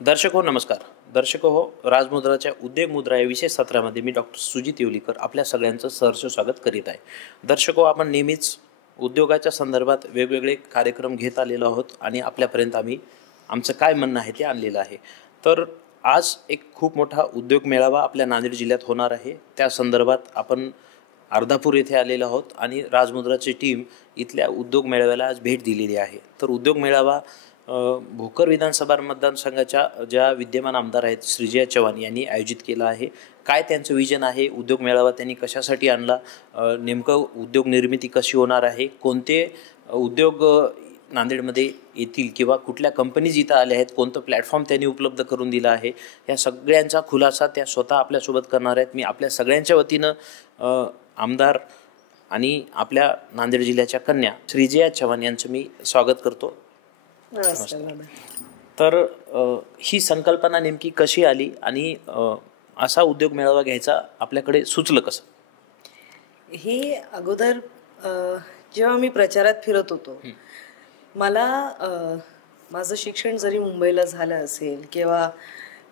दर्शक हो नमस्कार. दर्शक हो, राजमुद्राच्या उद्योग मुद्रा या विशेष सत्रामध्ये मी डॉक्टर सुजित येवलीकर आपल्या सगळ्यांचं सहर्ष स्वागत करीत आहे. दर्शक हो, आपण नेहमीच उद्योगाच्या संदर्भात वेगवेगळे कार्यक्रम घेत आलेलो आहोत आणि आपल्यापर्यंत आम्ही आमचं काय म्हणणं आहे ते आणलेलं आहे. तर आज एक खूप मोठा उद्योग मेळावा आपल्या नांदेड जिल्ह्यात होणार आहे. त्या संदर्भात आपण अर्धापूर येथे आलेलो आहोत आणि राजमुद्राची टीम इथल्या उद्योग मेळाव्याला आज भेट दिलेली आहे. तर उद्योग मेळावा भोकर विधानसभा मतदारसंघाच्या ज्या विद्यमान आमदार आहेत श्रीजया चव्हाण यांनी आयोजित केला आहे. काय त्यांचं विजन आहे, उद्योग मेळावा त्यांनी कशासाठी आणला, नेमकं उद्योग निर्मिती कशी होणार आहे, कोणते उद्योग नांदेडमध्ये येतील किंवा कुठल्या कंपनीज इथं आल्या आहेत, कोणतं प्लॅटफॉर्म त्यांनी उपलब्ध करून दिला आहे, या सगळ्यांचा खुलासा त्या स्वतः आपल्यासोबत करणार आहेत. मी आपल्या सगळ्यांच्या वतीनं आमदार आणि आपल्या नांदेड जिल्ह्याच्या कन्या श्रीजया चव्हाण यांचं मी स्वागत करतो. तर ही संकल्पना नेमकी कशी आली आणि असा उद्योग मेळावा घ्यायचा आपल्याकडे सुचलं कसं? ही अगोदर जेव्हा मी प्रचारात फिरत होतो, मला माझं शिक्षण जरी मुंबईला झालं असेल किंवा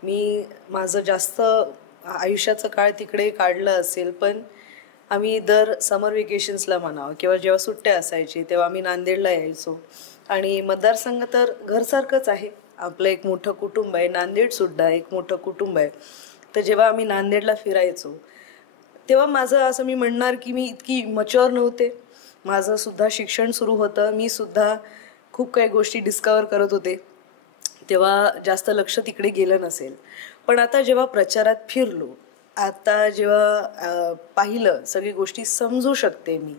मी माझं जास्त आयुष्याचं काळ तिकडे काढलं असेल, पण आम्ही दर समर वेकेशन्सला म्हणावं किंवा जेव्हा सुट्ट्या असायची तेव्हा आम्ही नांदेडला यायचो. आणि मतदारसंघ तर घरसारखंच आहे, आपलं एक मोठं कुटुंब आहे. नांदेडसुद्धा एक मोठं कुटुंब आहे. तर जेव्हा आम्ही नांदेडला फिरायचो तेव्हा माझं असं मी म्हणणार की मी इतकी मच्युअर नव्हते. माझं सुद्धा शिक्षण सुरू होतं, मी सुद्धा खूप काही गोष्टी डिस्कवर करत होते, तेव्हा जास्त लक्ष तिकडे गेलं नसेल. पण आता जेव्हा प्रचारात फिरलो, आता जेव्हा पाहिलं, सगळी गोष्टी समजू शकते मी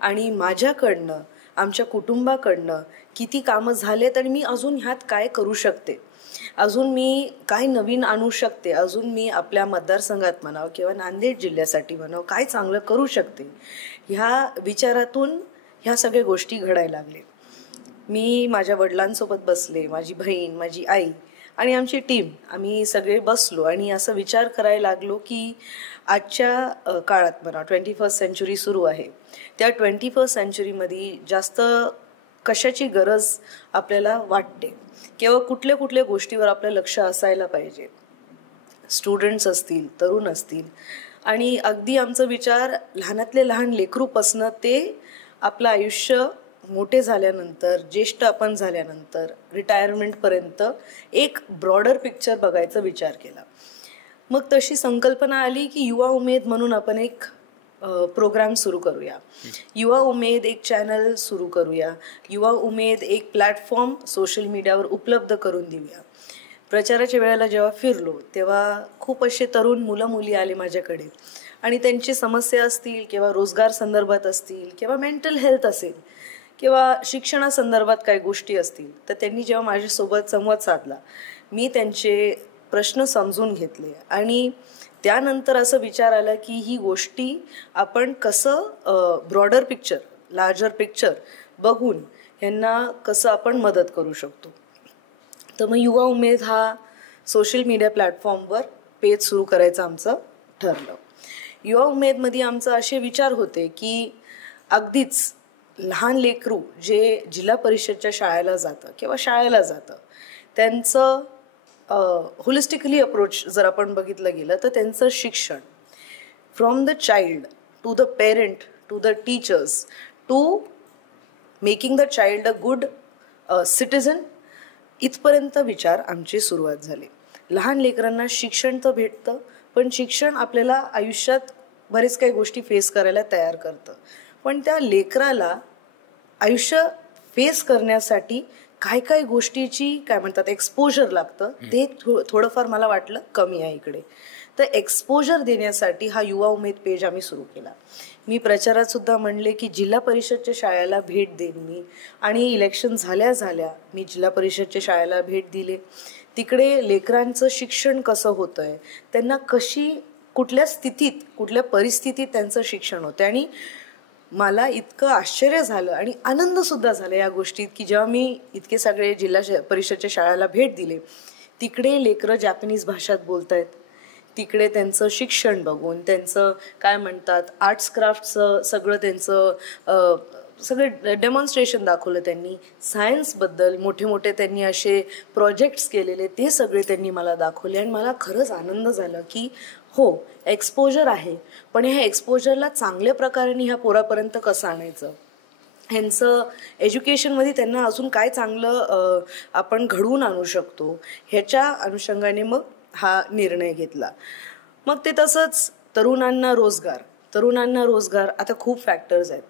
आणि माझ्याकडनं आमच्या कुटुंबाकडनं किती कामं झालेत आणि मी अजून ह्यात काय करू शकते, अजून मी काय नवीन आणू शकते, अजून मी आपल्या मतदारसंघात म्हणावं किंवा नांदेड जिल्ह्यासाठी म्हणावं काय चांगलं करू शकते, ह्या विचारातून ह्या सगळ्या गोष्टी घडायला लागले. मी माझ्या वडिलांसोबत बसले, माझी बहीण, माझी आई आणि आमची टीम, आम्ही सगळे बसलो आणि असं विचार करायला लागलो की आजच्या काळात म्हणा 21st सेंचुरी सुरू आहे, त्या 21st सेंचुरीमध्ये जास्त कशाची गरज आपल्याला वाटते किंवा कुठल्या कुठल्या गोष्टीवर आपलं लक्ष असायला पाहिजे. स्टुडंट्स असतील, तरुण असतील आणि अगदी आमचा विचार लहानातले लहान लेकरूपासनं ते आपलं आयुष्य मोठे झाल्यानंतर, ज्येष्ठ आपण झाल्यानंतर, रिटायरमेंटपर्यंत एक ब्रॉडर पिक्चर बघायचा विचार केला. मग तशी संकल्पना आली की युवा उमेद म्हणून आपण एक प्रोग्राम सुरू करूया, युवा उमेद एक चॅनल सुरू करूया, युवा उमेद एक प्लॅटफॉर्म सोशल मीडियावर उपलब्ध करून देऊया. प्रचाराच्या वेळेला जेव्हा फिरलो तेव्हा खूप असे तरुण मुलं मुली आले माझ्याकडे आणि त्यांची समस्या असतील किंवा रोजगार संदर्भात असतील किंवा मेंटल हेल्थ असेल किंवा शिक्षणासंदर्भात काही गोष्टी असतील, तर त्यांनी जेव्हा माझ्यासोबत संवाद साधला, मी त्यांचे प्रश्न समजून घेतले आणि त्यानंतर असं विचार आला की ही गोष्टी आपण कसं ब्रॉडर पिक्चर, लार्जर पिक्चर बघून ह्यांना कसं आपण मदत करू शकतो. तर मग युवा उमेद हा सोशल मीडिया प्लॅटफॉर्मवर पेज सुरू करायचं आमचं ठरलं. युवा उमेदमध्ये आमचं असे विचार होते की अगदीच लहान लेकरू जे जिल्हा परिषदच्या शाळेला जातं किंवा शाळेला जातं, त्यांचं होलिस्टिकली अप्रोच जर आपण बघितलं गेलं तर त्यांचं शिक्षण from the child to the parent to the teachers to making the child a good citizen, इथपर्यंत विचार आमची सुरुवात झाली. लहान लेकरांना शिक्षण तर भेटतं, पण शिक्षण आपल्याला आयुष्यात बरेच काही गोष्टी फेस करायला तयार करतं, पण त्या लेकराला आयुष्य फेस करण्यासाठी काय काय गोष्टीची काय म्हणतात एक्सपोजर लागतं, ते थोडंफार मला वाटलं कमी आहे इकडे. तर एक्सपोजर देण्यासाठी हा युवा उमेद पेज आम्ही सुरू केला. मी प्रचारात सुद्धा म्हणले की जिल्हा परिषदच्या शाळेला भेट देईन मी, आणि इलेक्शन झाल्या मी जिल्हा परिषदच्या शाळेला भेट दिले. तिकडे लेकरांचं शिक्षण कसं होतंय, त्यांना कशी, कुठल्या स्थितीत, कुठल्या परिस्थितीत त्यांचं शिक्षण होतं. आणि मला इतकं आश्चर्य झालं आणि आनंद सुद्धा झाला या गोष्टीत की जेव्हा मी इतके सगळे जिल्हा परिषदच्या शाळेला भेट दिले, तिकडे लेकरं जॅपनीज भाषेत बोलत आहेत. तिकडे त्यांचं शिक्षण बघून, त्यांचं काय म्हणतात आर्ट्स क्राफ्टचं सगळं त्यांचं सगळे डेमॉन्स्ट्रेशन दाखवलं त्यांनी, सायन्सबद्दल मोठे मोठे त्यांनी असे प्रोजेक्ट्स केलेले ते सगळे त्यांनी मला दाखवले. आणि मला खरंच आनंद झाला की हो, एक्सपोजर आहे, पण ह्या एक्सपोजरला चांगल्या प्रकारे ह्या पोरापर्यंत कसं आणायचं, ह्यांचं एज्युकेशनमध्ये त्यांना अजून काय चांगलं आपण घडवून आणू शकतो, ह्याच्या अनुषंगाने मग हा निर्णय घेतला. मग ते तसंच तरुणांना रोजगार आता खूप फॅक्टर्स आहेत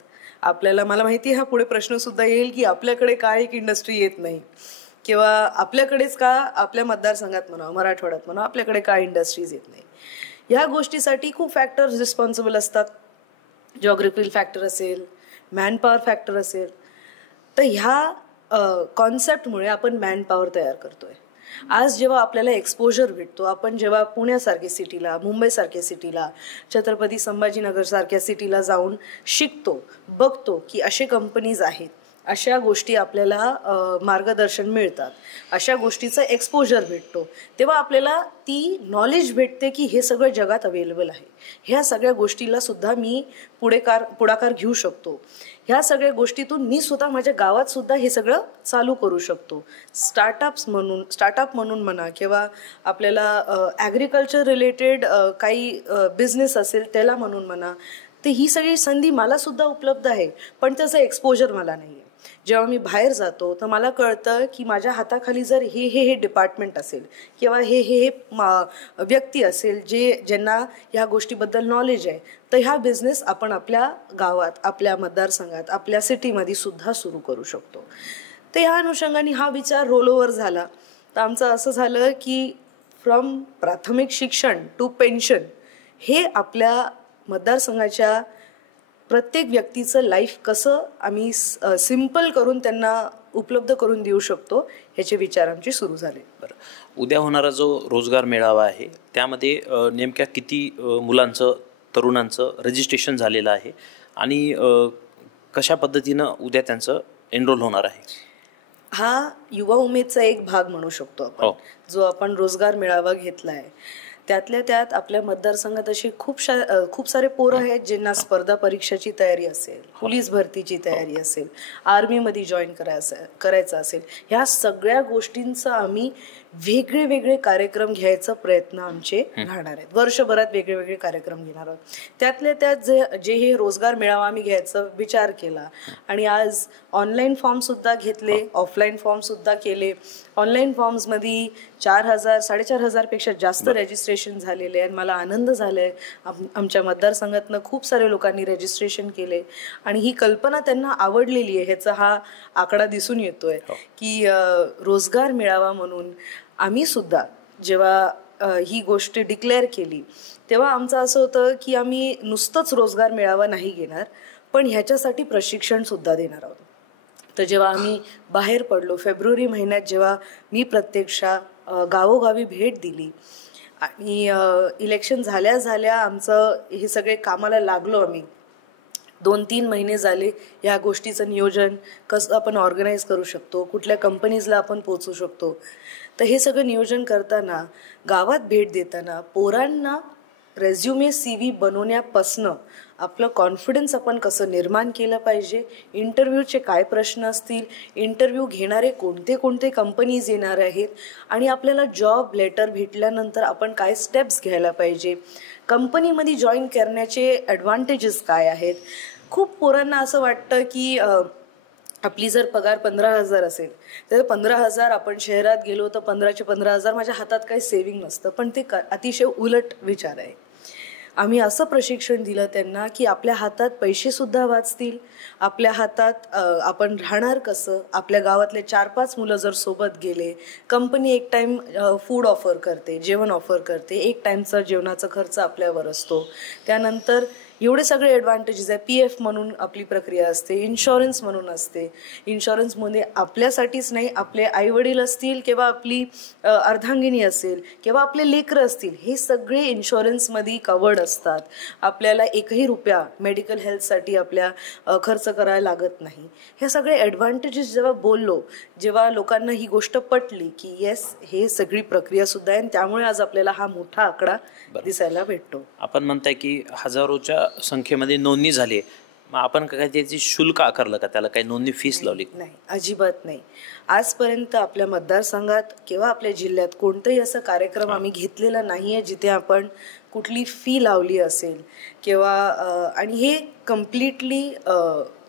आपल्याला. मला माहिती आहे हा पुढे प्रश्नसुद्धा येईल की आपल्याकडे का एक इंडस्ट्री येत नाही, किंवा आपल्याकडेच का, आपल्या मतदारसंघात म्हणा, मराठवाड्यात म्हणा, आपल्याकडे का इंडस्ट्रीज येत नाही. ह्या गोष्टीसाठी खूप फॅक्टर्स रिस्पॉन्सिबल असतात. जॉग्राफिकल फॅक्टर असेल, मॅनपॉवर फॅक्टर असेल. तर ह्या कॉन्सेप्टमुळे आपण मॅनपॉवर तयार करतोय. आज जेव्हा आपल्याला एक्सपोजर भेटतो, आपण जेव्हा पुण्यासारख्या सिटीला, मुंबईसारख्या सिटीला, छत्रपती संभाजीनगरसारख्या सिटीला जाऊन शिकतो, बघतो की असे कंपनीज आहेत, अशा गोष्टी आपल्याला मार्गदर्शन मिळतात, अशा गोष्टीचं एक्सपोजर भेटतो, तेव्हा आपल्याला ती नॉलेज भेटते की हे सगळं जगात अवेलेबल आहे. ह्या सगळ्या गोष्टीला सुद्धा मी पुढाकार घेऊ शकतो. ह्या सगळ्या गोष्टीतून मी स्वतः माझ्या गावात सुद्धा हे सगळं चालू करू शकतो. स्टार्टअप म्हणून म्हणा, किंवा आपल्याला ॲग्रिकल्चर रिलेटेड काही बिझनेस असेल त्याला म्हणून म्हणा, तर ही सगळी संधी मला सुद्धा उपलब्ध आहे, पण त्याचं एक्सपोजर मला नाही आहे. जेव्हा मी बाहेर जातो तर मला कळतं की माझ्या हाताखाली जर हे डिपार्टमेंट असेल, किंवा हे व्यक्ती असेल ज्यांना ह्या गोष्टीबद्दल नॉलेज आहे, तर ह्या बिझनेस आपण आपल्या गावात, आपल्या मतदारसंघात, आपल्या सिटीमध्ये सुद्धा सुरू करू शकतो. तर ह्या अनुषंगाने हा विचार रोल ओव्हर झाला. तर आमचं असं झालं की फ्रॉम प्राथमिक शिक्षण टू पेन्शन हे आपल्या मतदारसंघाच्या प्रत्येक व्यक्तीचं लाईफ कसं आम्ही सिम्पल करून त्यांना उपलब्ध करून देऊ शकतो, ह्याचे विचार आमचे सुरू झाले. बरं, उद्या होणारा जो रोजगार मेळावा आहे त्यामध्ये नेमक्या किती मुलांचं, तरुणांचं रजिस्ट्रेशन झालेलं आहे, आणि कशा पद्धतीनं उद्या त्यांचं एनरोल होणार आहे? हा युवा उमेदचा एक भाग म्हणू शकतो आपण. जो आपण रोजगार मेळावा घेतला आहे, त्यातल्या त्यात आपल्या मतदारसंघात असे खूप सारे पोरं आहेत ज्यांना स्पर्धा परीक्षेची तयारी असेल, पोलीस भरतीची तयारी असेल, आर्मीमध्ये जॉईन करायचं असेल. ह्या सगळ्या गोष्टींचं आम्ही वेगळे कार्यक्रम घ्यायचा प्रयत्न आमचे राहणार आहेत. वर्षभरात वेगळे कार्यक्रम घेणार आहोत. त्यातल्या त्यात जे हे रोजगार मेळावा आम्ही घ्यायचा विचार केला, आणि आज ऑनलाईन फॉर्म सुद्धा घेतले, ऑफलाईन फॉर्म सुद्धा केले. ऑनलाईन फॉर्म्समध्ये 4,000-4,500 पेक्षा जास्त रजिस्ट्रेशन झालेले आहे. मला आनंद झालाय, आमच्या मतदारसंघातनं खूप सारे लोकांनी रजिस्ट्रेशन केले, आणि ही कल्पना त्यांना आवडलेली आहे. ह्याचा हा आकडा दिसून येतोय की रोजगार मेळावा म्हणून आम्ही सुद्धा जेव्हा ही गोष्ट डिक्लेअर केली, तेव्हा आमचं असं होतं की आम्ही नुसतंच रोजगार मेळावा नाही घेणार, पण ह्याच्यासाठी प्रशिक्षण सुद्धा देणार आहोत. तर जेव्हा आम्ही बाहेर पडलो फेब्रुवारी महिन्यात, जेव्हा मी प्रत्यक्षात गावोगावी भेट दिली, आणि इलेक्शन झाल्या आमचं हे सगळे कामाला लागलो. आम्ही 2-3 महिने झाले ह्या गोष्टीचं नियोजन कसं आपण ऑर्गनाईज करू शकतो, कुठल्या कंपनीजला आपण पोचू शकतो. तर हे सगळं नियोजन करताना, गावात भेट देताना, पोरांना रेझ्युमे CV बनवण्यापासनं आपलं कॉन्फिडन्स आपण कसं निर्माण केलं पाहिजे, इंटरव्ह्यूचे काय प्रश्न असतील, इंटरव्ह्यू घेणारे कोणते कंपनीज येणार आहेत, आणि आपल्याला जॉब लेटर भेटल्यानंतर आपण काय स्टेप्स घ्यायला पाहिजे, कंपनीमध्ये जॉईन करण्याचे ॲडव्हान्टेजेस काय आहेत. खूप पोरांना असं वाटतं की आपली जर पगार 15,000 असेल तर 15,000 आपण शहरात गेलो तर 15चे 15,000 माझ्या हातात काही सेव्हिंग नसतं, पण ते अतिशय उलट विचार आहे. आम्ही असं प्रशिक्षण दिलं त्यांना की आपल्या हातात पैसेसुद्धा वाचतील, आपल्या हातात आपण राहणार कसं, आपल्या गावातले 4-5 मुलं जर सोबत गेले, कंपनी एक टाईम फूड ऑफर करते, जेवण ऑफर करते, एक टाईमचा जेवणाचा खर्च आपल्यावर असतो. त्यानंतर एवढे सगळे ॲडव्हान्टेजेस आहे. PF म्हणून आपली प्रक्रिया असते, इन्शुरन्स म्हणून असते. इन्शुरन्समध्ये आपल्यासाठीच नाही, आपले आईवडील असतील किंवा आपली अर्धांगिनी असेल किंवा आपले लेकरं असतील, हे सगळे इन्शुरन्समध्ये कवर्ड असतात. आपल्याला एकही रुपया मेडिकल हेल्थसाठी आपल्या खर्च करायला लागत नाही. हे सगळे ॲडव्हान्टेजेस जेव्हा बोललो, जेव्हा लोकांना ही गोष्ट पटली की येस, हे सगळी प्रक्रियासुद्धा आहे, आणि त्यामुळे आज आपल्याला हा मोठा आकडा दिसायला भेटतो. आपण म्हणताय की हजारोच्या संख्येमध्ये नोंदणी झाली आहे, मग आपण काय त्याची शुल्क आकारलं का, त्याला काही नोंदणी फीस लावली? नाही, अजिबात नाही. आजपर्यंत आपल्या मतदारसंघात किंवा आपल्या जिल्ह्यात कोणताही असा कार्यक्रम आम्ही घेतलेला नाहीये जिथे आपण कुठली फी लावली असेल किंवा आणि हे कम्प्लिटली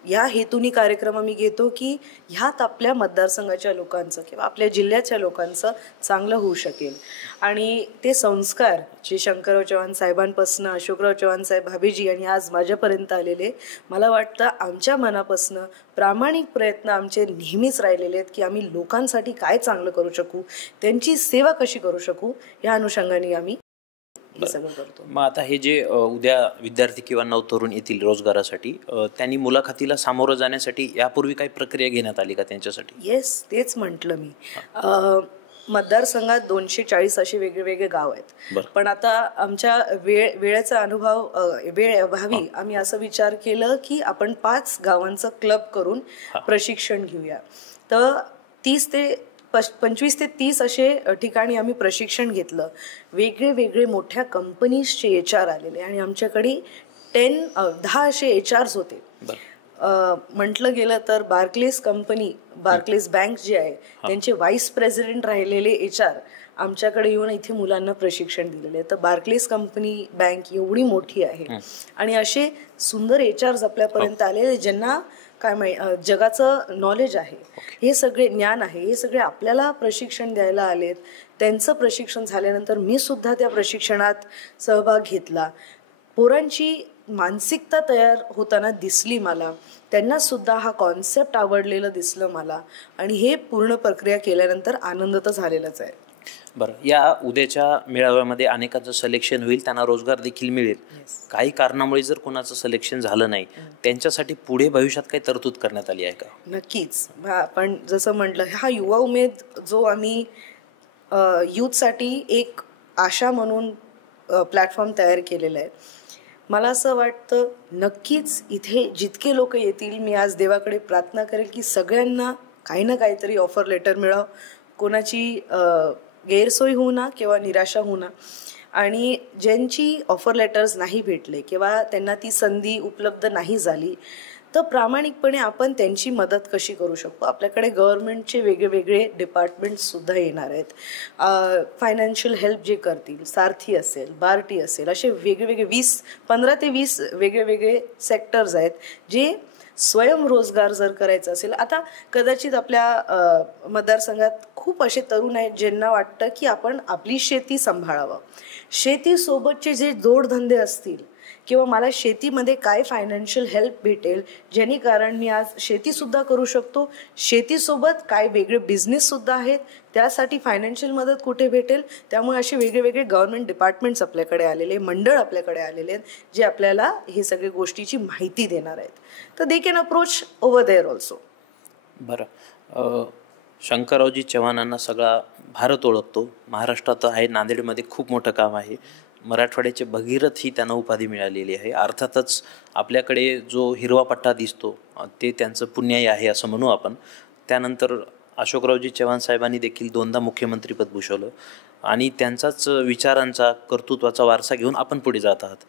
या हेतूनी कार्यक्रम आम्ही घेतो की ह्यात आपल्या मतदारसंघाच्या लोकांचं किंवा आपल्या जिल्ह्याच्या लोकांचं चांगलं होऊ शकेल. आणि ते संस्कार जे शंकरराव चव्हाण साहेबांपासून अशोकराव चव्हाण साहेब भाभीजी आणि आज माझ्यापर्यंत आलेले, मला वाटतं आमच्या मनापासून प्रामाणिक प्रयत्न आमचे नेहमीच राहिलेले आहेत की आम्ही लोकांसाठी काय चांगलं करू शकू, त्यांची सेवा कशी करू शकू, या अनुषंगाने आम्ही हे सगळं करतो. मग आता हे जे उद्या विद्यार्थी किंवा नवतरुण येतील रोजगारासाठी, त्यांनी मुलाखतीला सामोरं जाण्यासाठी यापूर्वी काही प्रक्रिया घेण्यात आली का त्यांच्यासाठी? येस, तेच म्हटलं मी. मतदारसंघात 240 असे वेगळे गाव आहेत. पण आता आमच्या वेळेचा अनुभव वेळ व्हावी आम्ही असं विचार केलं की आपण 5 गावांचं क्लब करून प्रशिक्षण घेऊया. तर 25 ते 30 असे ठिकाणी आम्ही प्रशिक्षण घेतलं. वेगळे मोठ्या कंपनीजचे HR आलेले आणि आमच्याकडे 10 असे HRs होते. म्हटलं गेलं तर बार्क्लेज बँक जे आहे त्यांचे व्हाईस प्रेसिडेंट राहिलेले HR आमच्याकडे येऊन इथे मुलांना प्रशिक्षण दिलेले आहे. तर बार्क्लेज कंपनी बँक एवढी मोठी आहे आणि असे सुंदर HRs आपल्यापर्यंत आलेले ज्यांना जगाचं नॉलेज आहे, हे सगळे ज्ञान आहे, हे सगळे आपल्याला प्रशिक्षण द्यायला आलेत. त्यांचं प्रशिक्षण झाल्यानंतर मी सुद्धा त्या प्रशिक्षणात सहभाग घेतला. पोरांची मानसिकता तयार होताना दिसली मला, त्यांना सुद्धा हा कॉन्सेप्ट आवडलेलं दिसलं मला आणि हे पूर्ण प्रक्रिया केल्यानंतर आनंद तर झालेलाच आहे. बरं, या उद्याच्या मेळाव्यामध्ये अनेकांचं सिलेक्शन होईल, त्यांना रोजगार देखील मिळेल. काही कारणामुळे जर कोणाचं सिलेक्शन झालं नाही, त्यांच्यासाठी पुढे भविष्यात काही तरतूद करण्यात आली आहे का? नक्कीच. आपण जसं म्हटलं, हा युवा उमेद जो आम्ही यूथसाठी एक आशा म्हणून प्लॅटफॉर्म तयार केलेला आहे. मला असं वाटतं नक्कीच इथे जितके लोक येतील, मी आज देवाकडे प्रार्थना करेल की सगळ्यांना काही ना काहीतरी ऑफर लेटर मिळावं, कोणाची गैरसोय होऊ ना किंवा निराशा होऊ ना. आणि ज्यांची ऑफर लेटर्स नाही भेटले किंवा त्यांना ती संधी उपलब्ध नाही झाली, तर प्रामाणिकपणे आपण त्यांची मदत कशी करू शकतो. आपल्याकडे गव्हर्नमेंटचे वेगवेगळे डिपार्टमेंट्स सुद्धा येणार आहेत. फायनान्शियल हेल्प जे करतील, सारथी असेल, बार्टी असेल, असे वेगवेगळे 15 ते 20 वेगवेगळे सेक्टर्स आहेत जे स्वयंरोजगार जर करायचा असेल. आता कदाचित आपल्या मतदारसंघात खूप असे तरुण आहेत ज्यांना वाटतं की आपण आपली शेती सांभाळावं. शेतीसोबतचे जे जोडधंदे असतील किंवा मला शेतीमध्ये काय फायनान्शियल हेल्प भेटेल ज्याने कारण मी आज शेतीसुद्धा करू शकतो, शेतीसोबत काय वेगळे बिझनेससुद्धा आहेत, त्यासाठी फायनान्शियल मदत कुठे भेटेल. त्यामुळे असे वेगवेगळे गव्हर्नमेंट डिपार्टमेंट्स आपल्याकडे आलेले, मंडळ आपल्याकडे आलेले आहेत जे आपल्याला हे सगळे गोष्टीची माहिती देणार आहेत. तर they can approach over there also. बरं, शंकररावजी चव्हाणांना सगळा भारत ओळखतो. महाराष्ट्रात आहे, नांदेडमध्ये खूप मोठं काम आहे. मराठवाड्याचे भगीरथ ही त्यांना उपाधी मिळालेली आहे. अर्थातच आपल्याकडे जो हिरवा पट्टा दिसतो ते त्यांचं पुण्याई आहे असं म्हणू आपण. त्यानंतर अशोकरावजी चव्हाण साहेबांनी देखील 2दा मुख्यमंत्रीपद भूषवलं आणि त्यांचाच विचारांचा, कर्तृत्वाचा वारसा घेऊन आपण पुढे जात आहात.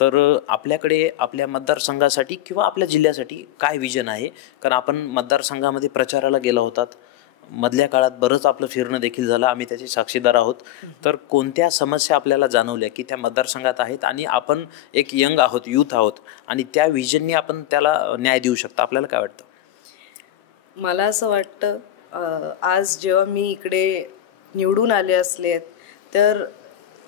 तर आपल्याकडे आपल्या मतदारसंघासाठी किंवा आपल्या जिल्ह्यासाठी काय विजन आहे? कारण आपण मतदारसंघामध्ये प्रचाराला गेला होतात, मधल्या काळात बरंच आपलं फिरणं देखील झालं, आम्ही त्याचे साक्षीदार आहोत. तर कोणत्या समस्या आपल्याला जाणवल्या की त्या मतदारसंघात आहेत आणि आपण एक यंग आहोत, यूथ आहोत आणि त्या विजननी आपण त्याला न्याय देऊ शकतो? आपल्याला काय वाटतं? मला असं वाटतं आज जेव्हा मी इकडे निवडून आले असले तर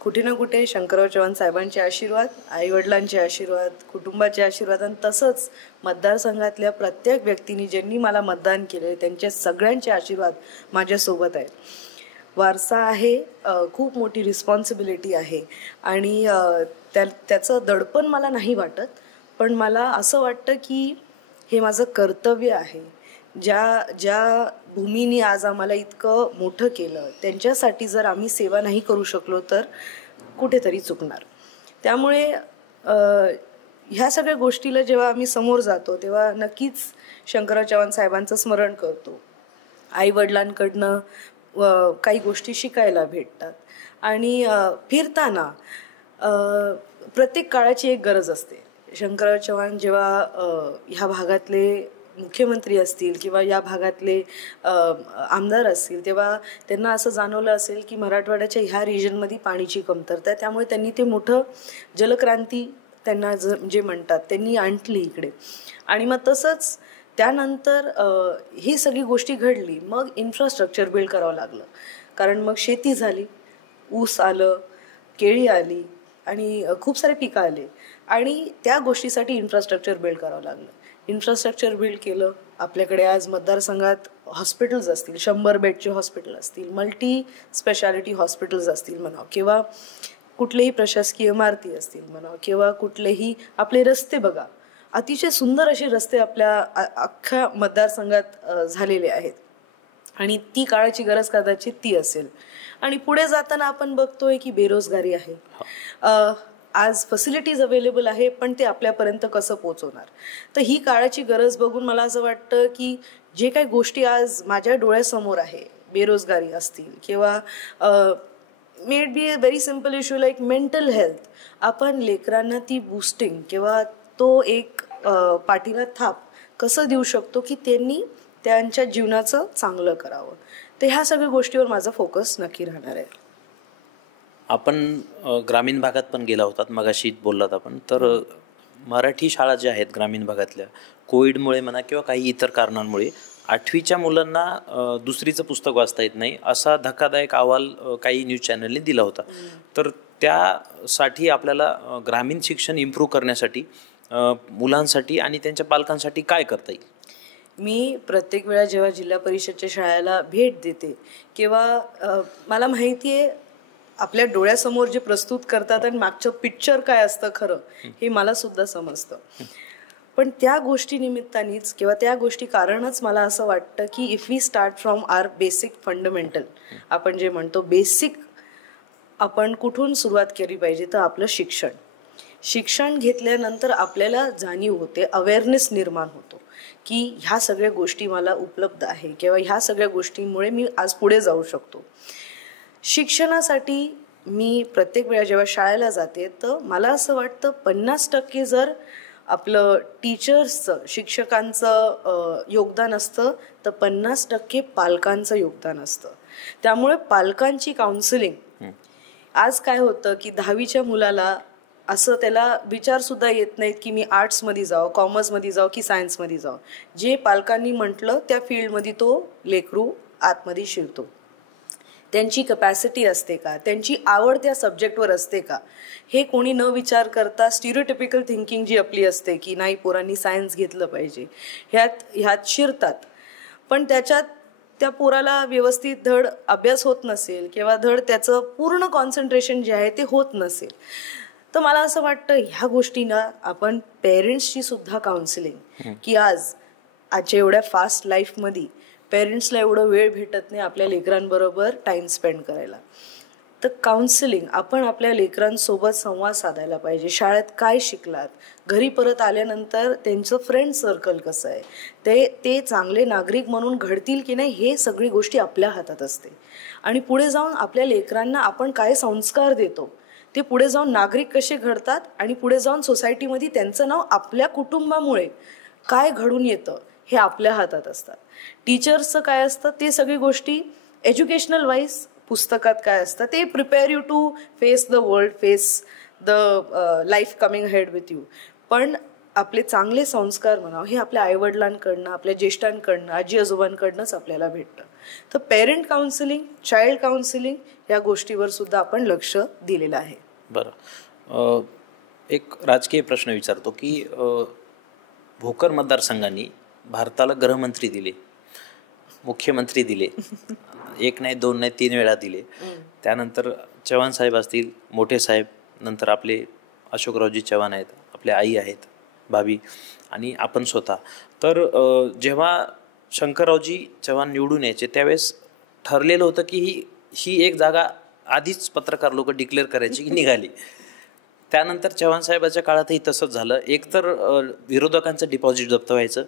कुठे ना कुठे शंकरराव चव्हाण साहेबांचे आशीर्वाद, आईवडिलांचे आशीर्वाद, कुटुंबाचे आशीर्वाद आणि तसंच मतदारसंघातल्या प्रत्येक व्यक्तीने ज्यांनी मला मतदान केले त्यांचे सगळ्यांचे आशीर्वाद माझ्यासोबत आहेत. वारसा आहे, खूप मोठी रिस्पॉन्सिबिलिटी आहे आणि त्याचं दडपण मला नाही वाटत. पण मला असं वाटतं की हे माझं कर्तव्य आहे. ज्या भूमीने आज आम्हाला इतकं मोठं केलं त्यांच्यासाठी जर आम्ही सेवा नाही करू शकलो तर कुठेतरी चुकणार. त्यामुळे ह्या सगळ्या गोष्टीला जेव्हा आम्ही समोर जातो तेव्हा नक्कीच शंकरराव चव्हाण साहेबांचं स्मरण करतो. आईवडिलांकडनं काही गोष्टी शिकायला भेटतात आणि फिरताना प्रत्येक काळाची एक गरज असते. शंकरराव चव्हाण जेव्हा ह्या भागातले मुख्यमंत्री असतील किंवा या भागातले आमदार असतील, तेव्हा त्यांना असं जाणवलं असेल की मराठवाड्याच्या ह्या रिजनमध्ये पाणीची कमतरता आहे. त्यामुळे त्यांनी ते मोठं जलक्रांती त्यांना जे म्हणतात त्यांनी आणली इकडे. आणि मग तसंच त्यानंतर ही सगळी गोष्टी घडली. मग इन्फ्रास्ट्रक्चर बिल्ड करावं लागलं, कारण मग शेती झाली, ऊस आलं, केळी आली आणि खूप सारे पिकं आले आणि त्या गोष्टीसाठी इन्फ्रास्ट्रक्चर बिल्ड करावं लागलं. इन्फ्रास्ट्रक्चर बिल्ड केलं. आपल्याकडे आज मतदारसंघात हॉस्पिटल्स असतील, 100 बेडचे हॉस्पिटल असतील, मल्टी स्पेशालिटी हॉस्पिटल्स असतील म्हणा, किंवा कुठलेही प्रशासकीय इमारती असतील म्हणा, किंवा कुठलेही आपले रस्ते बघा, अतिशय सुंदर असे रस्ते आपल्या अख्ख्या मतदारसंघात झालेले आहेत. आणि ती काळाची गरज कदाचित ती असेल. आणि पुढे जाताना आपण बघतोय की बेरोजगारी आहे. आज फॅसिलिटीज अवेलेबल आहे, पण ते आपल्यापर्यंत कसं पोहोचवणार. तर ही काळाची गरज बघून मला असं वाटतं की जे काही गोष्टी आज माझ्या डोळ्यासमोर आहे, बेरोजगारी असतील किंवा may be a very simple issue like mental health, आपण लेकरांना ती बूस्टिंग किंवा तो एक पाठीला थाप कसं देऊ शकतो की त्यांनी त्यांच्या जीवनाचं चांगलं करावं. तर ह्या सगळ्या गोष्टीवर माझा फोकस नक्की राहणार आहे. आपण ग्रामीण भागात पण गेला होतात, मगाशी बोललात आपण. तर मराठी शाळा ज्या आहेत ग्रामीण भागातल्या, कोविडमुळे म्हणा किंवा काही इतर कारणांमुळे 8वीच्या मुलांना दुसरीचं पुस्तक वाचता येत नाही असा धक्कादायक अहवाल काही न्यूज चॅनलने दिला होता. तर त्यासाठी आपल्याला ग्रामीण शिक्षण इम्प्रूव्ह करण्यासाठी मुलांसाठी आणि त्यांच्या पालकांसाठी काय करता येईल? मी प्रत्येक वेळा जेव्हा जिल्हा परिषदच्या शाळेला भेट देते किंवा मला माहिती आहे आपल्या डोळ्यासमोर जे प्रस्तुत करतात आणि मागचं पिक्चर काय असतं खरं हे मला सुद्धा समजतं. पण त्या गोष्टी निमित्तानेच किंवा त्या गोष्टी कारणच मला असं वाटतं की if we start from our basic fundamental, आपण जे म्हणतो बेसिक, आपण कुठून सुरुवात केली पाहिजे तर आपलं शिक्षण घेतल्यानंतर आपल्याला जाणीव होते, अवेअरनेस निर्माण होतो की ह्या सगळ्या गोष्टी मला उपलब्ध आहे किंवा ह्या सगळ्या गोष्टींमुळे मी आज पुढे जाऊ शकतो. शिक्षणासाठी मी प्रत्येक वेळा जेव्हा शाळेला जाते तर मला असं वाटतं 50% जर आपलं टीचर्सचं, शिक्षकांचं योगदान असतं तर 50% पालकांचं योगदान असतं. त्यामुळे पालकांची काउन्सिलिंग, आज काय होतं की 10वीच्या मुलाला असं त्याला विचारसुद्धा येत नाहीत की मी आर्ट्समध्ये जावं, कॉमर्समध्ये जावं की सायन्समध्ये जावं. जे पालकांनी म्हटलं त्या फील्डमध्ये तो लेकरू आतमध्ये शिरतो. त्यांची कपॅसिटी असते का, त्यांची आवड त्या सब्जेक्टवर असते का, हे कोणी न विचार करता स्टिरियोटिपिकल थिंकिंग जी आपली असते की नाही पोरांनी सायन्स घेतलं पाहिजे, ह्यात शिरतात. पण त्याच्यात त्या पोराला व्यवस्थित धड अभ्यास होत नसेल किंवा धड त्याचं पूर्ण कॉन्सन्ट्रेशन जे आहे ते होत नसेल. तर मला असं वाटतं ह्या गोष्टींना आपण पेरेंट्सची सुद्धा काउन्सिलिंग, की आजच्या एवढ्या फास्ट लाईफमध्ये पेरेंट्सला एवढं वेळ भेटत नाही आपल्या लेकरांबरोबर टाईम स्पेंड करायला. तर काउन्सिलिंग, आपण आपल्या लेकरांसोबत संवाद साधायला पाहिजे. शाळेत काय शिकलात, घरी परत आल्यानंतर त्यांचं फ्रेंड सर्कल कसं आहे, ते चांगले नागरिक म्हणून घडतील की नाही, हे सगळी गोष्टी आपल्या हातात असते. आणि पुढे जाऊन आपल्या लेकरांना आपण काय संस्कार देतो, ते पुढे जाऊन नागरिक कसे घडतात आणि पुढे जाऊन सोसायटीमध्ये त्यांचं नाव आपल्या कुटुंबामुळे काय घडून येतं हे आपल्या हातात असतात. टीचर्सचं काय असतं ते सगळी गोष्टी एज्युकेशनल वाईज पुस्तकात काय असतं ते prepare you to face the world, face the life coming head with you. पण आपले चांगले संस्कार म्हणावं हे आपल्या आईवडिलांकडनं, आपल्या ज्येष्ठांकडनं, आजी आजोबांकडनंच आपल्याला भेटतं. तर पेरेंट काउन्सिलिंग, चाइल्ड काउन्सिलिंग या गोष्टीवर सुद्धा आपण लक्ष दिलेलं आहे. बरं, एक राजकीय प्रश्न विचारतो की भोकर मतदारसंघांनी भारताला गृहमंत्री दिले, मुख्यमंत्री दिले, एक नाही, दोन नाही, 3 वेळा दिले. त्यानंतर चव्हाण साहेब असतील, मोठे साहेब, नंतर आपले अशोकरावजी चव्हाण आहेत, आपल्या आई आहेत, भाभी, आणि आपण स्वतः. तर जेव्हा शंकररावजी चव्हाण निवडून यायचे त्यावेळेस ठरलेलं होतं की ही एक जागा आधीच पत्रकार लोक डिक्लेअर करायची की निघाली. त्यानंतर चव्हाण साहेबाच्या काळातही तसंच झालं. एकतर विरोधकांचं डिपॉझिट जप्त व्हायचं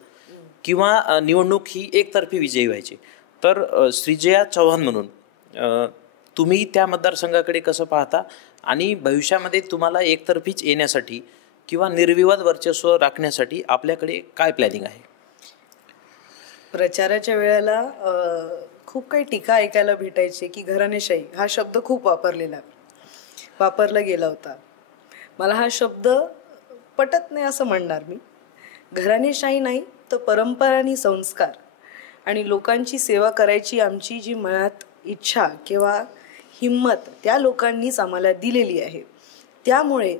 किंवा निवडणूक ही एकतर्फी विजयी व्हायची. तर श्रीजया चव्हाण म्हणून तुम्ही त्या मतदारसंघाकडे कसं पाहता आणि भविष्यामध्ये तुम्हाला एकतर्फीच येण्यासाठी किंवा निर्विवाद वर्चस्व राखण्यासाठी आपल्याकडे काय प्लॅनिंग आहे? प्रचाराच्या वेळेला खूप काही टीका ऐकायला भेटायची की घराणेशाही हा शब्द खूप वापरला गेला होता. मला हा शब्द पटत नाही असं म्हणणार मी. घराणेशाही नाही तर परंपरा आणि संस्कार आणि लोकांची सेवा करायची आमची जी मनात इच्छा किंवा हिंमत त्या लोकांनीच आम्हाला दिलेली आहे. त्यामुळे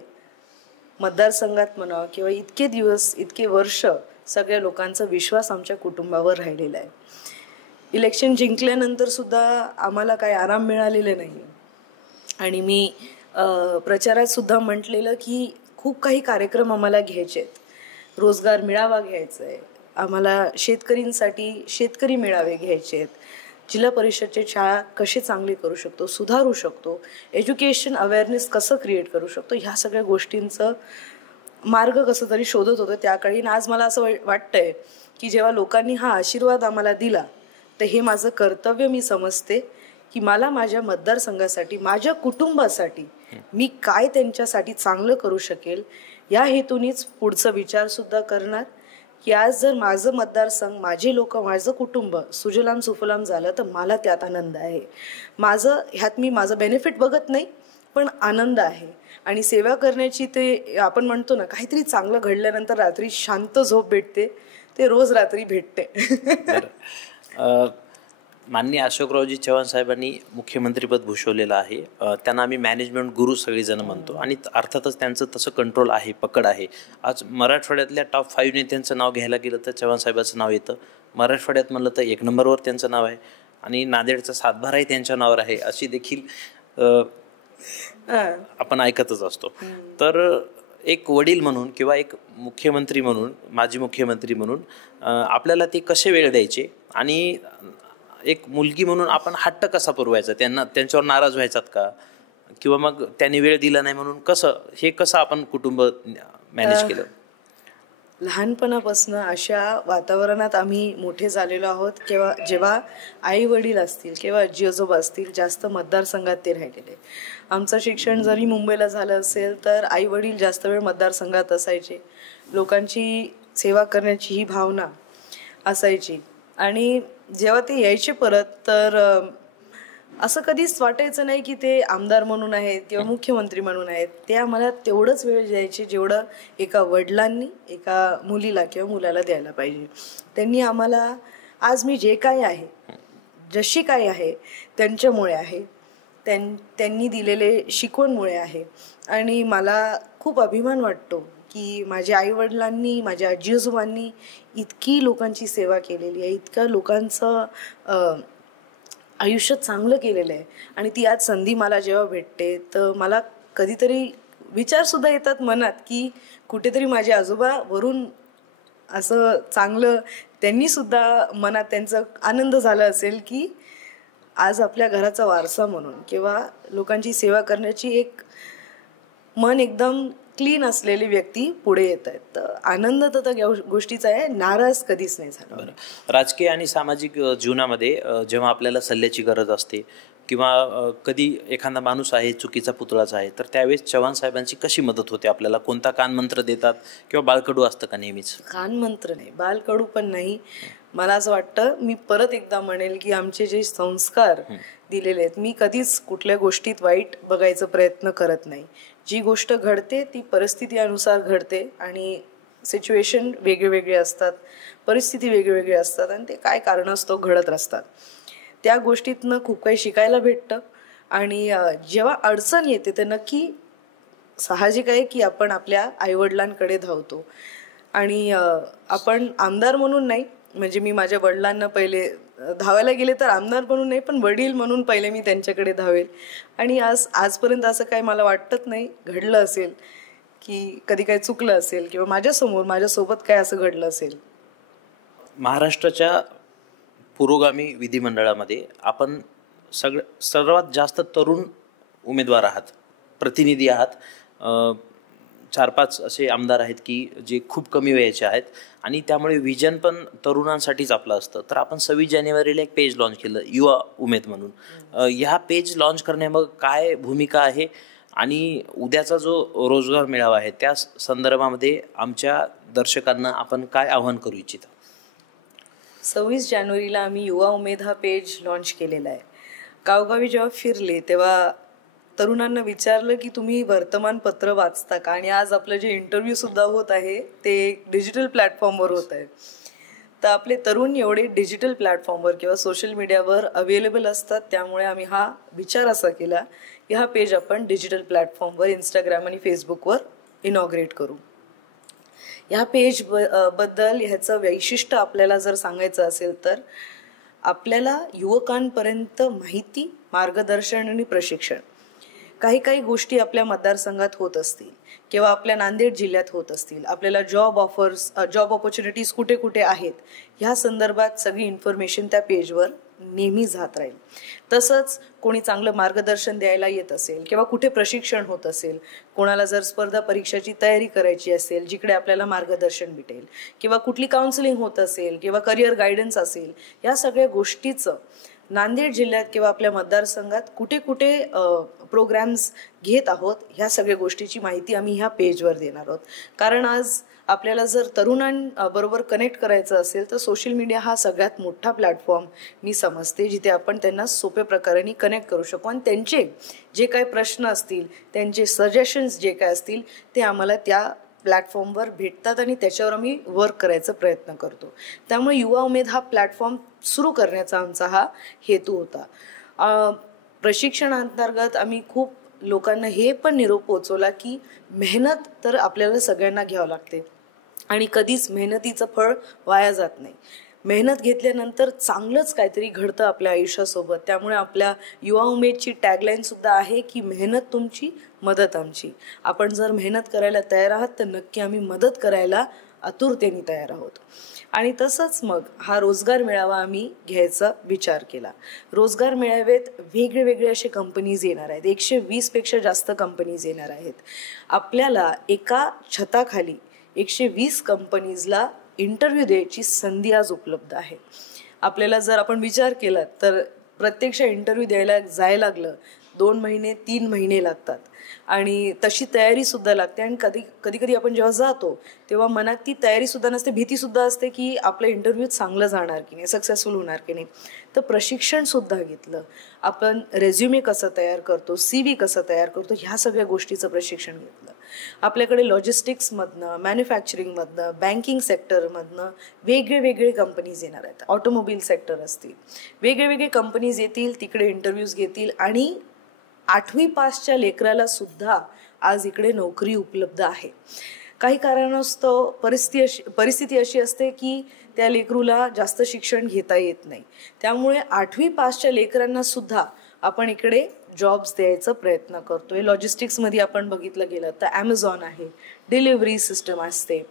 मतदारसंघात म्हणा किंवा इतके दिवस इतके वर्ष सगळ्या लोकांचा विश्वास आमच्या कुटुंबावर राहिलेला आहे. इलेक्शन जिंकल्यानंतर सुद्धा आम्हाला काही आराम मिळालेला नाही. आणि मी प्रचारात सुद्धा म्हटलेलं की खूप काही कार्यक्रम आम्हाला घ्यायचे आहेत. रोजगार मेळावा घ्यायचा आहे आम्हाला, शेतकरींसाठी शेतकरी मेळावे घ्यायचे आहेत, जिल्हा परिषदचे शाळा कसे चांगले करू शकतो, सुधारू शकतो, एज्युकेशन अवेअरनेस कसं क्रिएट करू शकतो, ह्या सगळ्या गोष्टींचं मार्ग कसं तरी शोधत होतं त्याकाळी. आज मला असं वाटतंय की जेव्हा लोकांनी हा आशीर्वाद आम्हाला दिला तर हे माझं कर्तव्य मी समजते की मला माझ्या मतदारसंघासाठी माझ्या कुटुंबासाठी मी काय त्यांच्यासाठी चांगलं करू शकेल या हेतूनेच पुढचा विचार सुद्धा करणार की आज जर माझं मतदारसंघ, माझे लोक, माझं कुटुंब सुजलाम सुफलाम झालं तर मला त्यात आनंद आहे. ह्यात मी माझं बेनिफिट बघत नाही पण आनंद आहे. आणि सेवा करण्याची ते आपण म्हणतो ना काहीतरी चांगलं घडल्यानंतर रात्री शांत झोप भेटते, ते रोज रात्री भेटते. माननीय अशोकरावजी चव्हाण साहेबांनी मुख्यमंत्रीपद भूषवलेलं आहे. त्यांना आम्ही मॅनेजमेंट गुरु सगळेजण म्हणतो आणि अर्थातच त्यांचं तसं कंट्रोल आहे, पकड आहे. आज मराठवाड्यातल्या टॉप 5 नेत्यांचं नाव घ्यायला गेलं तर चव्हाण साहेबांचं नाव येतं. मराठवाड्यात म्हणलं तर 1 नंबरवर त्यांचं नाव आहे आणि नांदेडचा सातबाराही त्यांच्या नावावर आहे अशी देखील आपण ऐकतच असतो. तर एक वडील म्हणून किंवा एक मुख्यमंत्री म्हणून, माजी मुख्यमंत्री म्हणून आपल्याला ते कसे वेळ द्यायचे आणि एक मुलगी म्हणून आपण हट्ट कसा पुरवायचा, त्यांच्यावर नाराज व्हायचात का, किंवा मग त्यांनी वेळ दिला नाही म्हणून कसं आपण कुटुंब मॅनेज केलं? लहानपणापासून अशा वातावरणात आम्ही मोठे झालेलो आहोत किंवा जेव्हा आई वडील असतील किंवा आजी आजोबा असतील जास्त मतदारसंघात ते राहिलेले. आमचं शिक्षण जरी मुंबईला झालं असेल तर आई वडील जास्त वेळ मतदारसंघात असायचे. लोकांची सेवा करण्याची ही भावना असायची आणि जेव्हा ते यायचे परत तर असं कधीच वाटायचं नाही की ते आमदार म्हणून आहेत किंवा मुख्यमंत्री म्हणून आहेत. ते आम्हाला तेवढंच वेळ द्यायचे जेवढं एका वडिलांनी एका मुलीला किंवा मुलाला द्यायला पाहिजे. त्यांनी आम्हाला आज मी जे काय आहे, जशी काय आहे त्यांच्यामुळे आहे, त्यांनी दिलेले शिकवणमुळे आहे. आणि मला खूप अभिमान वाटतो की माझ्या आईवडिलांनी, माझ्या आजी आजोबांनी इतकी लोकांची सेवा केलेली आहे, इतक्या लोकांचं आयुष्य चांगलं केलेलं आहे. आणि ती आज संधी मला जेव्हा भेटते तर मला कधीतरी विचारसुद्धा येतात मनात की कुठेतरी माझे आजोबा वरून असं चांगलं त्यांनीसुद्धा मनात त्यांचा आनंद झाला असेल की आज आपल्या घराचा वारसा म्हणून किंवा लोकांची सेवा करण्याची एक मन एकदम क्लीन असलेली व्यक्ती पुढे येत आहेत. तर आनंद तर त्या गोष्टीचा आहे, नाराज कधीच नाही झाला. राजकीय आणि सामाजिक जीवनामध्ये जेव्हा आपल्याला सल्ल्याची गरज असते किंवा कधी एखादा माणूस आहे चुकीचा पुतळाचा आहे तर त्यावेळेस चव्हाण साहेबांची कशी मदत होते आपल्याला? कोणता कानमंत्र देतात किंवा बालकडू असतं का नेहमीच? कानमंत्र नाही, बालकडू पण नाही. मला असं वाटतं, मी परत एकदा म्हणेल की आमचे जे संस्कार दिलेले आहेत, मी कधीच कुठल्या गोष्टीत वाईट बघायचा प्रयत्न करत नाही. जी गोष्ट घडते ती परिस्थिती अनुसार घडते आणि सिच्युएशन वेगवेगळे असतात, परिस्थिती वेगवेगळी असतात आणि ते काय कारणास्तव घडत असतात. त्या गोष्टीतनं खूप काही शिकायला भेटतं. आणि जेव्हा अडचण येते तर नक्की साहजिक आहे की आपण आपल्या आईवडिलांकडे धावतो. आणि आपण आमदार म्हणून नाही, म्हणजे मी माझ्या वडिलांना पहिले धावायला गेले तर आमदार म्हणून नाही पण वडील म्हणून पहिले मी त्यांच्याकडे धावेल. आणि आजपर्यंत असं काय मला वाटत नाही घडलं असेल की कधी काय चुकलं असेल किंवा माझ्यासोबत काय असं घडलं असेल. महाराष्ट्राच्या पुरोगामी विधिमंडळामध्ये आपण सर्वात जास्त तरुण उमेदवार आहात, प्रतिनिधी आहात. 4-5 असे आमदार आहेत की जे खूप कमी वयाचे आहेत आणि त्यामुळे विजन पण तरुणांसाठीच आपलं असतं. तर आपण 26 जानेवारीला एक पेज लॉन्च केलं, युवा उमेद म्हणून. ह्या पेज लॉन्च करण्यामागे काय भूमिका आहे आणि उद्याचा जो रोजगार मेळावा आहे त्या संदर्भामध्ये आमच्या दर्शकांना आपण काय आवाहन करू इच्छिता? 26 जानेवारीला आम्ही युवा उमेद हा पेज लॉन्च केलेला आहे. गावगावी जेव्हा फिरले तेव्हा तरुणांना विचारलं की तुम्ही वर्तमानपत्र वाचता का, आणि आज आपलं जे इंटरव्ह्यू सुद्धा होत आहे ते डिजिटल प्लॅटफॉर्मवर होत आहे. तर आपले तरुण एवढे डिजिटल प्लॅटफॉर्मवर किंवा सोशल मीडियावर अवेलेबल असतात, त्यामुळे आम्ही हा विचार असा केला की हा पेज आपण डिजिटल प्लॅटफॉर्मवर इंस्टाग्राम आणि फेसबुकवर इनॉग्रेट करू. ह्या पेज बद्दल ह्याचं वैशिष्ट्य आपल्याला जर सांगायचं असेल तर आपल्याला युवकांपर्यंत माहिती, मार्गदर्शन आणि प्रशिक्षण, काही गोष्टी आपल्या मतदारसंघात होत असतील किंवा आपल्या नांदेड जिल्ह्यात होत असतील, आपल्याला जॉब ऑपॉर्च्युनिटीज कुठे कुठे आहेत, ह्या संदर्भात सगळी इन्फॉर्मेशन त्या पेजवर नेहमी जात राहील. तसंच कोणी चांगलं मार्गदर्शन द्यायला येत असेल किंवा कुठे प्रशिक्षण होत असेल, कोणाला जर स्पर्धा परीक्षाची तयारी करायची असेल जिकडे आपल्याला मार्गदर्शन भेटेल, किंवा कुठली काउन्सिलिंग होत असेल किंवा करिअर गायडन्स असेल, या सगळ्या गोष्टीचं नांदेड जिल्ह्यात किंवा आपल्या मतदारसंघात कुठे कुठे प्रोग्राम्स घेत आहोत, ह्या सगळ्या गोष्टीची माहिती आम्ही ह्या पेजवर देणार आहोत. कारण आज आपल्याला जर तरुणांबरोबर कनेक्ट करायचं असेल तर सोशल मीडिया हा सगळ्यात मोठा प्लॅटफॉर्म मी समजते, जिथे आपण त्यांना सोप्या प्रकारे कनेक्ट करू शकू आणि त्यांचे जे काही प्रश्न असतील, त्यांचे सजेशन्स जे काय असतील ते आम्हाला त्या प्लॅटफॉर्मवर भेटतात आणि त्याच्यावर आम्ही वर्क करायचा प्रयत्न करतो. त्यामुळे युवा उमेद हा प्लॅटफॉर्म सुरू करण्याचा आमचा हा हेतू होता. प्रशिक्षणांतर्गत आम्ही खूप लोकांना हे पण निरोप पोहोचवला की मेहनत तर आपल्याला सगळ्यांना घ्यावं लागते आणि कधीच मेहनतीचं फळ वाया जात नाही. मेहनत घेतल्यानंतर चांगलंच काहीतरी घडतं आपल्या आयुष्यासोबत. त्यामुळे आपल्या युवा उमेदची टॅगलाईन सुद्धा आहे की मेहनत तुमची, मदत आमची. आपण जर मेहनत करायला तयार आहात तर नक्की आम्ही मदत करायला आतुरतेने तयार आहोत. आणि तसंच मग हा रोजगार मेळावा आम्ही घ्यायचा विचार केला. रोजगार मेळाव्यात वेगळे असे कंपनीज येणार आहेत, 120 पेक्षा जास्त कंपनीज येणार आहेत. आपल्याला एका छताखाली 120 कंपनीजला इंटरव्ह्यू द्यायची संधी आज उपलब्ध आहे. आपल्याला जर आपण विचार केला तर प्रत्यक्ष इंटरव्ह्यू द्यायला जायला लागलं 2 महिने 3 महिने लागतात आणि तशी तयारी सुद्धा लागते. आणि कधी आपण जेव्हा जातो तेव्हा मनात ती तयारी सुद्धा नसते, भीती सुद्धा असते की आपलं इंटरव्ह्यू चांगलं जाणार की नाही, सक्सेसफुल होणार की नाही. तर प्रशिक्षण सुद्धा घेतलं. आपण रेझ्युमे कसं तयार करतो, CV कसं तयार करतो, ह्या सगळ्या गोष्टीचं प्रशिक्षण घेतलं. आपल्याकडे लॉजिस्टिक्समधनं, मॅन्युफॅक्चरिंगमधनं, बँकिंग सेक्टरमधनं वेगळे कंपनीज येणार आहेत. ऑटोमोबाईल सेक्टर असतील, वेगळे कंपनीज येतील, तिकडे इंटरव्ह्यूज घेतील आणि 8वी पासच्या लेकराला सुद्धा आज इकडे नोकरी उपलब्ध आहे. काही कारणास्तव परिस्थिती अशी असते की त्या लेकरूला जास्त शिक्षण घेता येत नाही. त्यामुळे 8वी पासच्या लेकरांना सुद्धा आपण इकडे जॉब्स द्यायचा प्रयत्न करतोय. लॉजिस्टिक्समध्ये आपण बघितलं गेलं तर ॲमेझॉन आहे, डिलिव्हरी सिस्टम असते,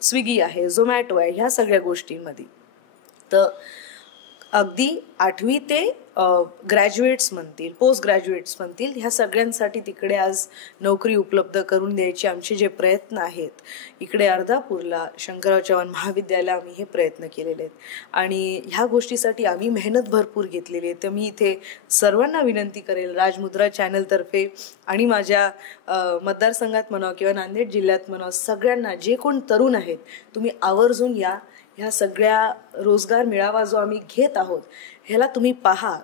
स्विगी आहे, झोमॅटो आहे, ह्या सगळ्या गोष्टींमध्ये. तर अगदी 8वी ते ग्रॅज्युएट्स म्हणतील, पोस्ट ग्रॅज्युएट्स म्हणतील, ह्या सगळ्यांसाठी तिकडे आज नोकरी उपलब्ध करून द्यायचे आमचे जे प्रयत्न आहेत, इकडे अर्धापूरला शंकरराव चव्हाण महाविद्यालय आम्ही हे प्रयत्न केलेले आहेत. आणि ह्या गोष्टीसाठी आम्ही मेहनत भरपूर घेतलेली आहे. तर मी इथे सर्वांना विनंती करेल, राजमुद्रा चॅनलतर्फे आणि माझ्या मतदारसंघात म्हणावं किंवा नांदेड जिल्ह्यात म्हणावं, सगळ्यांना जे कोण तरुण आहेत तुम्ही आवर्जून या. ह्या सगळ्या रोजगार मेळावा जो आम्ही घेत आहोत ह्याला तुम्ही पहा.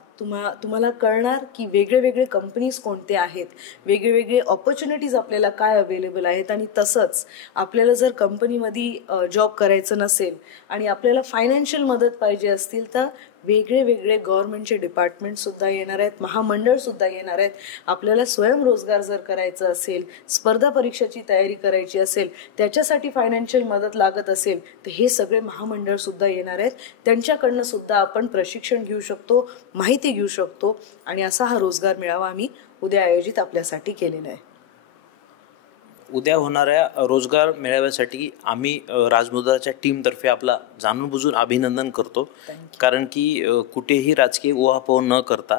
तुम्हाला कळणार की वेगळे कंपनीज कोणते आहेत, वेगळे ऑपॉर्च्युनिटीज आपल्याला काय अवेलेबल आहेत. आणि तसंच आपल्याला जर कंपनीमध्ये जॉब करायचं नसेल आणि आपल्याला फायनान्शियल मदत पाहिजे असतील तर वेगळे गव्हर्नमेंटचे डिपार्टमेंटसुद्धा येणार आहेत, महामंडळसुद्धा येणार आहेत. आपल्याला स्वयंरोजगार जर करायचं असेल, स्पर्धा परीक्षाची तयारी करायची असेल, त्याच्यासाठी फायनान्शियल मदत लागत असेल तर हे सगळे महामंडळसुद्धा येणार आहेत. त्यांच्याकडनं सुद्धा आपण प्रशिक्षण घेऊ शकतो, माहिती घेऊ शकतो. आणि असा हा रोजगार मेळावा आम्ही उद्या आयोजित आपल्यासाठी केलेला आहे. उद्या होणाऱ्या रोजगार मेळाव्यासाठी आम्ही राजमुद्राच्या टीमतर्फे आपला जाणून बुजून अभिनंदन करतो. कारण की कुठेही राजकीय उहापोह न करता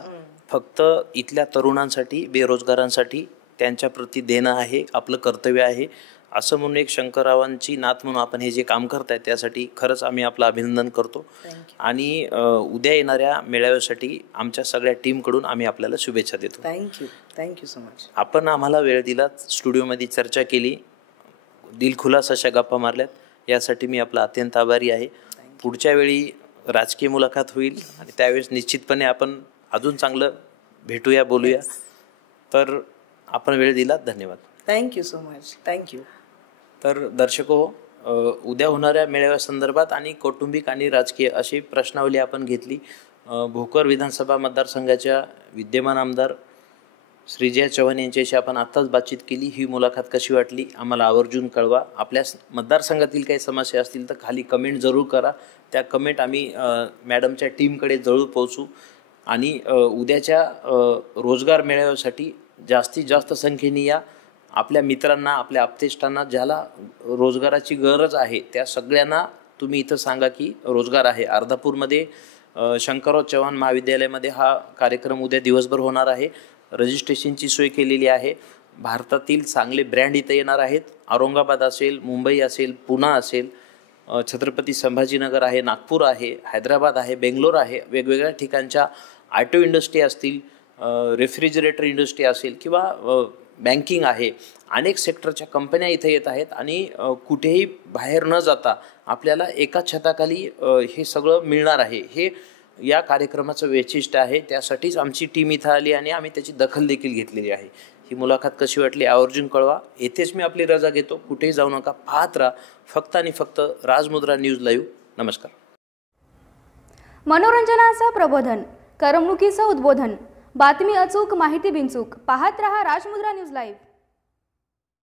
फक्त इथल्या तरुणांसाठी, बेरोजगारांसाठी त्यांच्या प्रती देणं आहे आपलं कर्तव्य आहे. असं म्हणून एक शंकररावांची नात म्हणून आपण हे जे काम करताय त्यासाठी खरंच आम्ही आपलं अभिनंदन करतो. आणि उद्या येणाऱ्या मेळाव्यासाठी आमच्या सगळ्या टीमकडून आम्ही आपल्याला शुभेच्छा देतो. Thank you so much. आपण आम्हाला वेळ दिला, स्टुडिओमध्ये चर्चा केली, दिलखुलास अशा गप्पा मारल्यात, यासाठी मी आपला अत्यंत आभारी आहे. पुढच्या वेळी राजकीय मुलाखत होईल आणि त्यावेळेस निश्चितपणे आपण अजून चांगलं भेटूया, बोलूया. तर आपण वेळ दिला, धन्यवाद. Thank you so much. थँक्यू. तर दर्शको, उद्या होणाऱ्या मेळाव्यासंदर्भात आणि कौटुंबिक आणि राजकीय अशी प्रश्नावली आपण घेतली. भोकर विधानसभा मतदारसंघाच्या विद्यमान आमदार श्रीजया चव्हाण यांच्याशी आपण आत्ताच बातचीत केली. ही मुलाखत कशी वाटली आम्हाला आवर्जून कळवा. आपल्या मतदारसंघातील काही समस्या असतील तर खाली कमेंट जरूर करा. त्या कमेंट आम्ही मॅडमच्या टीमकडे जरूर पोहोचू. आणि उद्याच्या रोजगार मेळाव्यासाठी जास्तीत जास्त संख्येने या. आपल्या मित्रांना, आपल्या आप्तेष्टांना ज्याला रोजगाराची गरज आहे त्या सगळ्यांना तुम्ही इथं सांगा की रोजगार आहे. अर्धापूरमध्ये शंकरराव चव्हाण महाविद्यालयामध्ये हा कार्यक्रम उद्या दिवसभर होणार आहे. रजिस्ट्रेशनची सोय केलेली आहे. भारतातील चांगले ब्रँड इथं येणार आहेत. औरंगाबाद असेल, मुंबई असेल, पुणे असेल, छत्रपती संभाजीनगर आहे, नागपूर आहे, हैदराबाद आहे, बेंगलोर आहे, वेगवेगळ्या ठिकाणच्या ऑटो इंडस्ट्री असतील, रेफ्रिजरेटर इंडस्ट्री असेल किंवा बँकिंग आहे, अनेक सेक्टरच्या कंपन्या इथे येत आहेत. आणि कुठेही बाहेर न जाता आपल्याला एकाच छताखाली हे सगळं मिळणार आहे. हे या कार्यक्रमाचं वैशिष्ट्य आहे. त्यासाठीच आमची टीम इथं आली आणि आम्ही त्याची दखल देखील घेतलेली आहे. ही मुलाखत कशी वाटली आवर्जून कळवा. येथेच मी आपली रजा घेतो. कुठेही जाऊ नका. पाहत राहा फक्त आणि फक्त राजमुद्रा न्यूज लाईव्ह. नमस्कार. मनोरंजनाचं प्रबोधन, करमणुकीचं उद्बोधन, बातमी अचूक, माहिती बिनचूक. पाहत रहा राजमुद्रा न्यूज लाईव्ह.